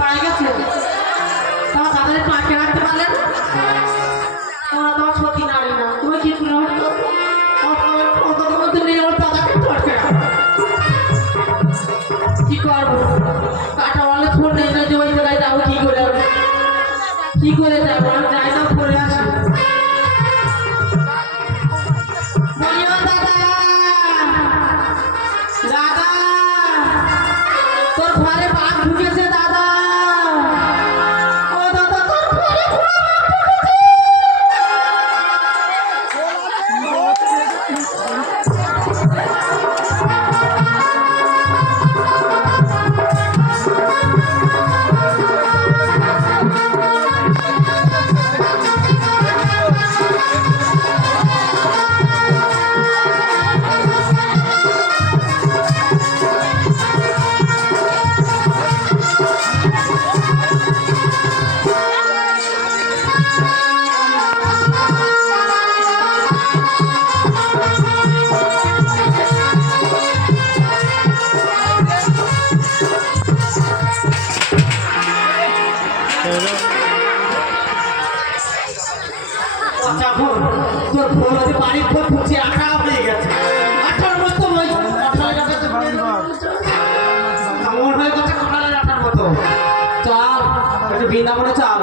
পায়ে গেছে তা তাদের পাকে রাখতে পারলেন ওরা তো সত্যি নারী না তুমি কি শুনে হতো অন্তত মধ্যে নিয়ে ওর দাদাকে ধরছে কি করবো কাটা বলে ফোন নেই না যে ওই জায়গায় যাবো কি করে যাবো আমি যাই না পড়ে আসি তোর ঘরে বাঘ ঢুকেছে দাদা ও দাদা তোর ঘরে তোর ফোনে বাড়ির ফোন খুঁজে আঁকা হয়ে গেছে আঠার মতো আমার হয়ে গেছে কাঁঠালের আঠার মতো চাল একটু বৃন্দাবনে চাল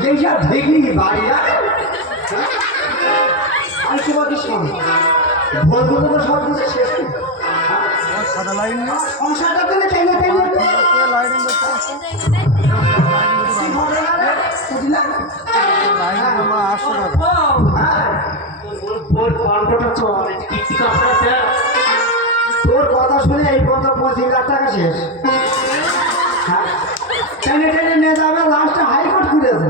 যেইটা দেখি বাড়ি আমি তোমাকে শোনো বলবো তো সব কিছু শেষ সাদা লাইন সংসারটা তুলে টেনে টেনে লাইনিং আমার 800 টাকা তোর কথা শুনে এই পর্যন্ত 25,000 টাকা শেষ টেনে টেনে নিয়ে যাবে লাস্টে হাইকোর্ট খুলেছে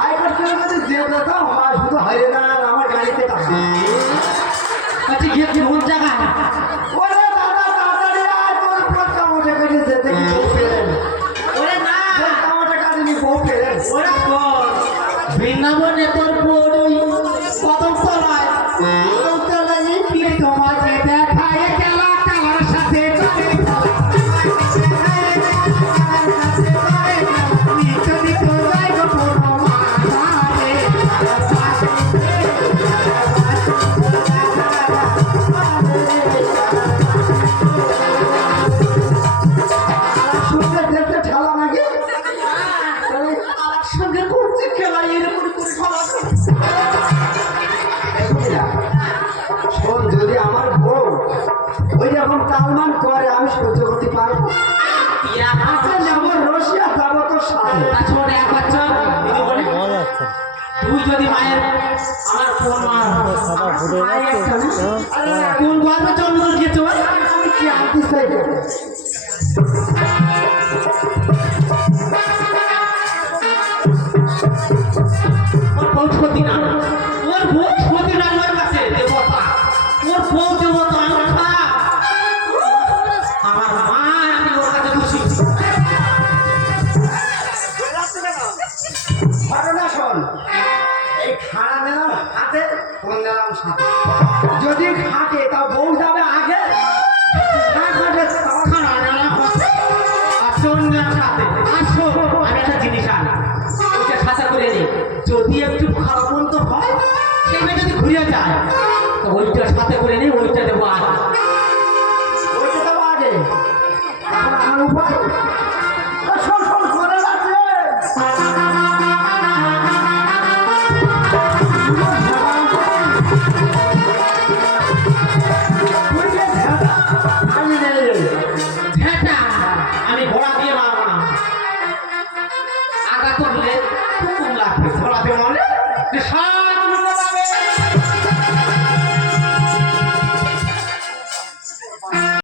হাইকোর্ট খুলে বলছে যে কথা শুধু হাইরে না আমার গাড়িতে টাকা আচ্ছা গিয়ে কি কোন জায়গায় ওরে দাদা তাড়াতাড়ি আয় তোর পথটা উঠে গেছে যেতে কি বউ পেলেন ওরে না আমাদের কাছে নি বউ পেলেন ওরে কোন বৃন্দাবনে তোর বড়ই কদম তলায় তলায় পিলে তোমাকে দেখায় খেলা কালার সাথে চলে যদি আমার বউ ওই রকম তালমান করে আমি সহ্য করতে পারবো আমার রশিয়া যাবো তোর সাথে তুই যদি মায়ের আমার কোন মা সাদা ফুটে যাচ্ছে কোন গর্বে জন্ম দিয়েছ আমি কি আনতে চাই ওর বৌষ্পতি না ওর বৌষ্পতি না ওর কাছে দেবতা ওর বউ দেবতা আমার মা আমি ওর কাছে খুশি ঘটনা শোন এই খাড়া নিলাম হাতে ফোন নিলাম সাথে যদি খাটে তা বউ যাবে আগে না খাটে তাও খানা নিলাম হাতে আর ফোন নিলাম সাথে আসো আমি একটা জিনিস আনি ওইটা সাজা করে নিই যদি একটু খারাপ মন্দ হয় সেটা যদি ঘুরে যায় তো ওইটা সাথে করে নিই ওইটা দেবো আগে ওইটা তো আগে এখন আমার উপায় শোন শোন করে যাচ্ছে আমি ঘোড়া দিয়ে মারবো না আগা করলে খুব লাগবে ঘোড়া দিয়ে মারলে